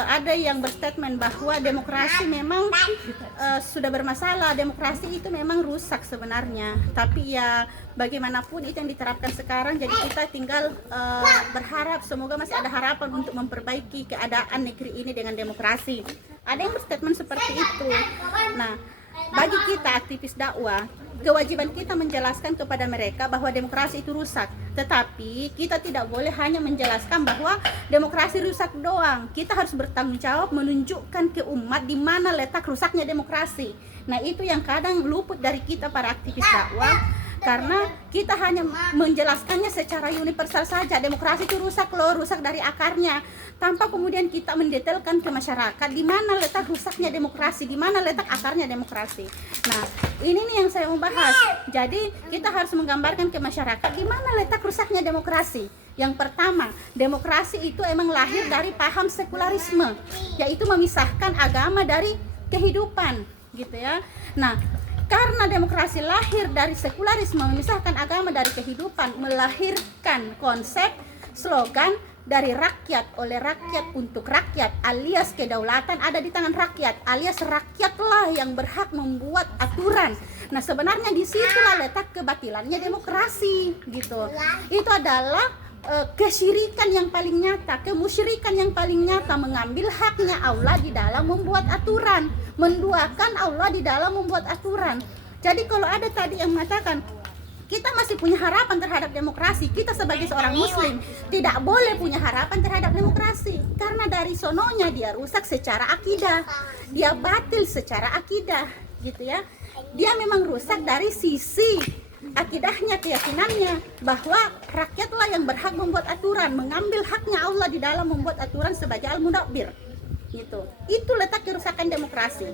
Ada yang berstatement bahwa demokrasi memang sudah bermasalah, demokrasi itu memang rusak sebenarnya. Tapi ya bagaimanapun itu yang diterapkan sekarang, jadi kita tinggal berharap semoga masih ada harapan untuk memperbaiki keadaan negeri ini dengan demokrasi. Ada yang berstatement seperti itu. Nah, bagi kita aktivis dakwah, kewajiban kita menjelaskan kepada mereka bahwa demokrasi itu rusak. Tetapi kita tidak boleh hanya menjelaskan bahwa demokrasi rusak doang. Kita harus bertanggung jawab menunjukkan ke umat di mana letak rusaknya demokrasi. Nah, itu yang kadang luput dari kita para aktivis dakwah, karena kita hanya menjelaskannya secara universal saja. Demokrasi itu rusak loh, rusak dari akarnya, tanpa kemudian kita mendetailkan ke masyarakat di mana letak rusaknya demokrasi, di mana letak akarnya demokrasi. Nah, ini nih yang saya mau bahas. Jadi kita harus menggambarkan ke masyarakat di mana letak rusaknya demokrasi. Yang pertama, demokrasi itu emang lahir dari paham sekularisme, yaitu memisahkan agama dari kehidupan, gitu ya. Nah, karena demokrasi lahir dari sekularisme, memisahkan agama dari kehidupan, melahirkan konsep, slogan dari rakyat, oleh rakyat, untuk rakyat, alias kedaulatan ada di tangan rakyat, alias rakyatlah yang berhak membuat aturan. Nah, sebenarnya di situlah letak kebatilannya demokrasi, gitu. Itu adalah kesyirikan yang paling nyata, kemusyrikan yang paling nyata, mengambil haknya Allah di dalam membuat aturan, menduakan Allah di dalam membuat aturan. Jadi kalau ada tadi yang mengatakan kita masih punya harapan terhadap demokrasi, kita sebagai seorang muslim tidak boleh punya harapan terhadap demokrasi, karena dari sononya dia rusak secara akidah, dia batil secara akidah, gitu ya. Dia memang rusak dari sisi akidahnya, keyakinannya bahwa rakyatlah yang berhak membuat aturan, mengambil haknya Allah di dalam membuat aturan sebagai al-mudabbir, gitu. Itu letak kerusakan demokrasi.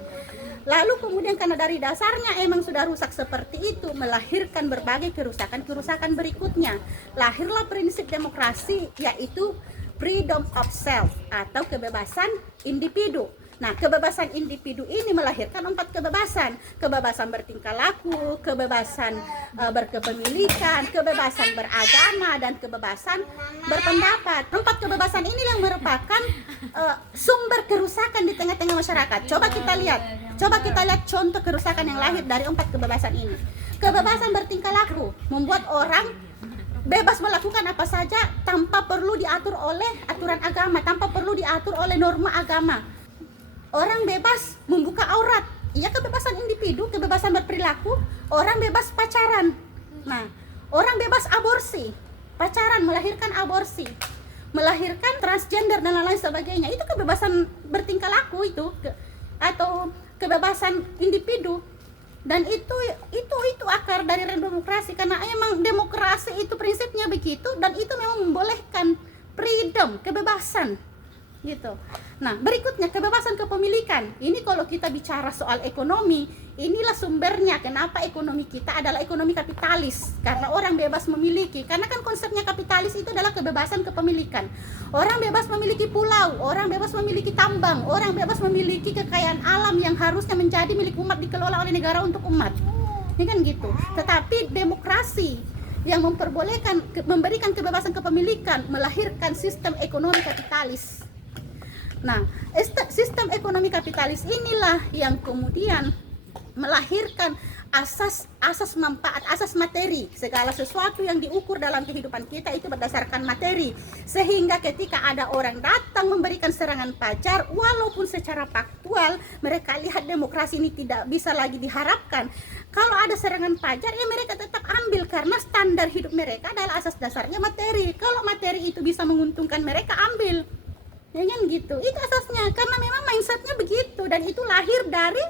Lalu kemudian karena dari dasarnya emang sudah rusak seperti itu, melahirkan berbagai kerusakan berikutnya. Lahirlah prinsip demokrasi, yaitu freedom of self atau kebebasan individu. Nah, kebebasan individu ini melahirkan 4 kebebasan. Kebebasan bertingkah laku, kebebasan berkepemilikan, kebebasan beragama, dan kebebasan berpendapat. 4 kebebasan ini yang merupakan sumber kerusakan di tengah-tengah masyarakat. Coba kita lihat contoh kerusakan yang lahir dari 4 kebebasan ini. Kebebasan bertingkah laku membuat orang bebas melakukan apa saja tanpa perlu diatur oleh aturan agama, tanpa perlu diatur oleh norma agama. Orang bebas membuka aurat, iya kebebasan individu, kebebasan berperilaku. Orang bebas pacaran. Nah, orang bebas aborsi, pacaran melahirkan aborsi, melahirkan transgender dan lain-lain sebagainya. Itu kebebasan bertingkah laku itu, atau kebebasan individu. Dan itu akar dari demokrasi, karena emang demokrasi itu prinsipnya begitu, dan itu memang membolehkan freedom, kebebasan, gitu. Nah, berikutnya kebebasan kepemilikan. Ini kalau kita bicara soal ekonomi, inilah sumbernya kenapa ekonomi kita adalah ekonomi kapitalis, karena orang bebas memiliki. Karena kan konsepnya kapitalis itu adalah kebebasan kepemilikan. Orang bebas memiliki pulau, orang bebas memiliki tambang, orang bebas memiliki kekayaan alam yang harusnya menjadi milik umat, dikelola oleh negara untuk umat. Ini kan gitu. Tetapi demokrasi yang memperbolehkan, memberikan kebebasan kepemilikan, melahirkan sistem ekonomi kapitalis. Nah, sistem ekonomi kapitalis inilah yang kemudian melahirkan asas manfaat, asas materi. Segala sesuatu yang diukur dalam kehidupan kita itu berdasarkan materi. Sehingga ketika ada orang datang memberikan serangan pajar, walaupun secara faktual mereka lihat demokrasi ini tidak bisa lagi diharapkan, kalau ada serangan pajar ya mereka tetap ambil, karena standar hidup mereka adalah asas dasarnya materi. Kalau materi itu bisa menguntungkan mereka, ambil. Ya kan gitu, itu asasnya, karena memang mindsetnya begitu, dan itu lahir dari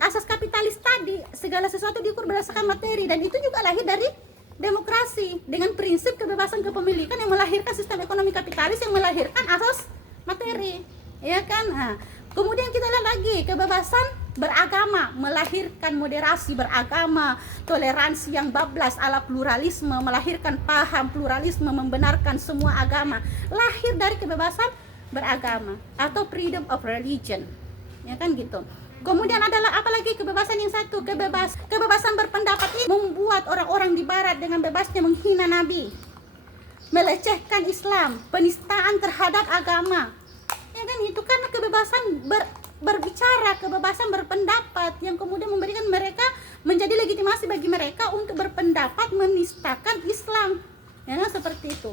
asas kapitalis tadi, segala sesuatu diukur berdasarkan materi, dan itu juga lahir dari demokrasi dengan prinsip kebebasan kepemilikan yang melahirkan sistem ekonomi kapitalis yang melahirkan asas materi, ya kan. Nah, kemudian kita lihat lagi kebebasan beragama, melahirkan moderasi beragama, toleransi yang bablas ala pluralisme, melahirkan paham pluralisme, membenarkan semua agama, lahir dari kebebasan beragama atau freedom of religion, ya kan gitu. Kemudian adalah apalagi kebebasan yang satu, kebebasan berpendapat ini membuat orang-orang di barat dengan bebasnya menghina Nabi, melecehkan Islam, penistaan terhadap agama, kebebasan berbicara, kebebasan berpendapat yang kemudian memberikan mereka, menjadi legitimasi bagi mereka untuk berpendapat menistakan Islam, ya seperti itu.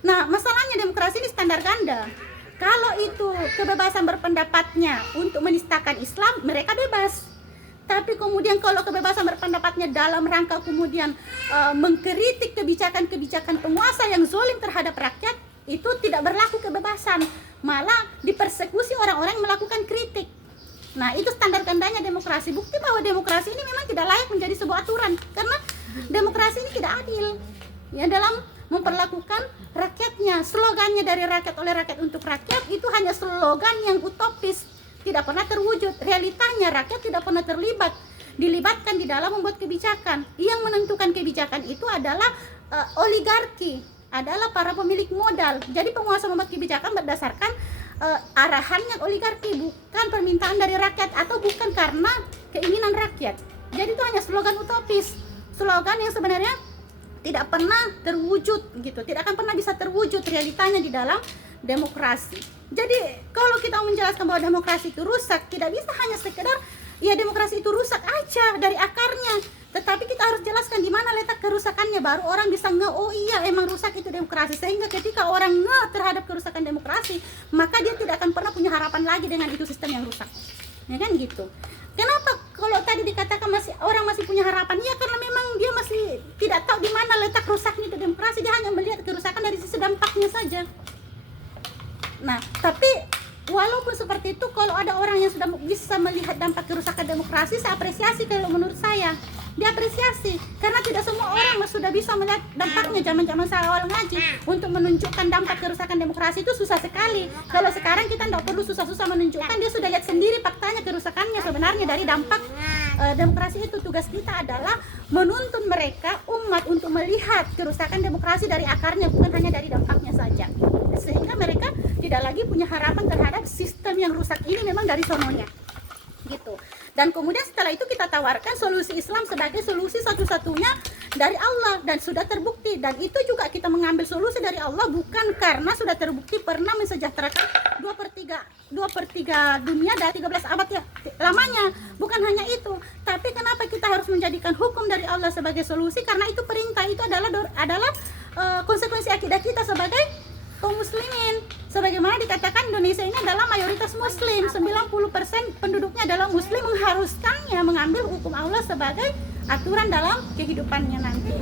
Nah, masalahnya demokrasi ini standar ganda. Kalau itu kebebasan berpendapatnya untuk menistakan Islam, mereka bebas. Tapi kemudian kalau kebebasan berpendapatnya dalam rangka kemudian mengkritik kebijakan-kebijakan penguasa yang zalim terhadap rakyat, itu tidak berlaku kebebasan, malah dipersekusi orang-orang yang melakukan kritik. Nah, itu standar gandanya demokrasi. Bukti bahwa demokrasi ini memang tidak layak menjadi sebuah aturan, karena demokrasi ini tidak adil ya dalam memperlakukan rakyatnya. Slogannya dari rakyat oleh rakyat untuk rakyat itu hanya slogan yang utopis, tidak pernah terwujud. Realitanya rakyat tidak pernah dilibatkan di dalam membuat kebijakan. Yang menentukan kebijakan itu adalah oligarki, adalah para pemilik modal. Jadi penguasa membuat kebijakan berdasarkan arahannya oligarki, bukan permintaan dari rakyat atau bukan karena keinginan rakyat. Jadi itu hanya slogan utopis, slogan yang sebenarnya tidak pernah terwujud gitu, tidak akan pernah bisa terwujud realitanya di dalam demokrasi. Jadi kalau kita menjelaskan bahwa demokrasi itu rusak, tidak bisa hanya sekedar ya demokrasi itu rusak aja dari akarnya, tetapi kita harus jelaskan di mana letak kerusakannya, baru orang bisa oh iya emang rusak itu demokrasi. Sehingga ketika orang terhadap kerusakan demokrasi, maka dia tidak akan pernah punya harapan lagi dengan itu sistem yang rusak, ya kan gitu. Kenapa kalau tadi dikatakan orang masih punya harapan? Ya karena memang dia masih tidak tahu di mana letak rusaknya itu demokrasi, dia hanya melihat kerusakan dari sisi dampaknya saja. Nah, tapi walaupun seperti itu, kalau ada orang yang sudah bisa melihat dampak kerusakan demokrasi, saya apresiasi. Kalau menurut saya diapresiasi, karena tidak semua orang sudah bisa melihat dampaknya. Zaman-zaman saya awal ngaji, untuk menunjukkan dampak kerusakan demokrasi itu susah sekali. Kalau sekarang kita tidak perlu susah-susah menunjukkan, dia sudah lihat sendiri faktanya kerusakannya sebenarnya dari dampak demokrasi itu. Tugas kita adalah menuntun mereka, umat, untuk melihat kerusakan demokrasi dari akarnya, bukan hanya dari dampaknya saja, sehingga mereka tidak lagi punya harapan terhadap sistem yang rusak ini memang dari sononya gitu. Dan kemudian setelah itu kita tawarkan solusi Islam sebagai solusi satu-satunya dari Allah, dan sudah terbukti. Dan itu juga kita mengambil solusi dari Allah bukan karena sudah terbukti pernah mensejahterakan 2/3 dunia dari 13 abad ya lamanya. Bukan hanya itu, tapi kenapa kita harus menjadikan hukum dari Allah sebagai solusi? Karena itu perintah, itu adalah konsekuensi akidah kita sebagai kaum muslimin. Sebagaimana dikatakan Indonesia ini adalah mayoritas muslim, 90% penduduknya adalah muslim, mengharuskannya mengambil hukum Allah sebagai aturan dalam kehidupannya nanti.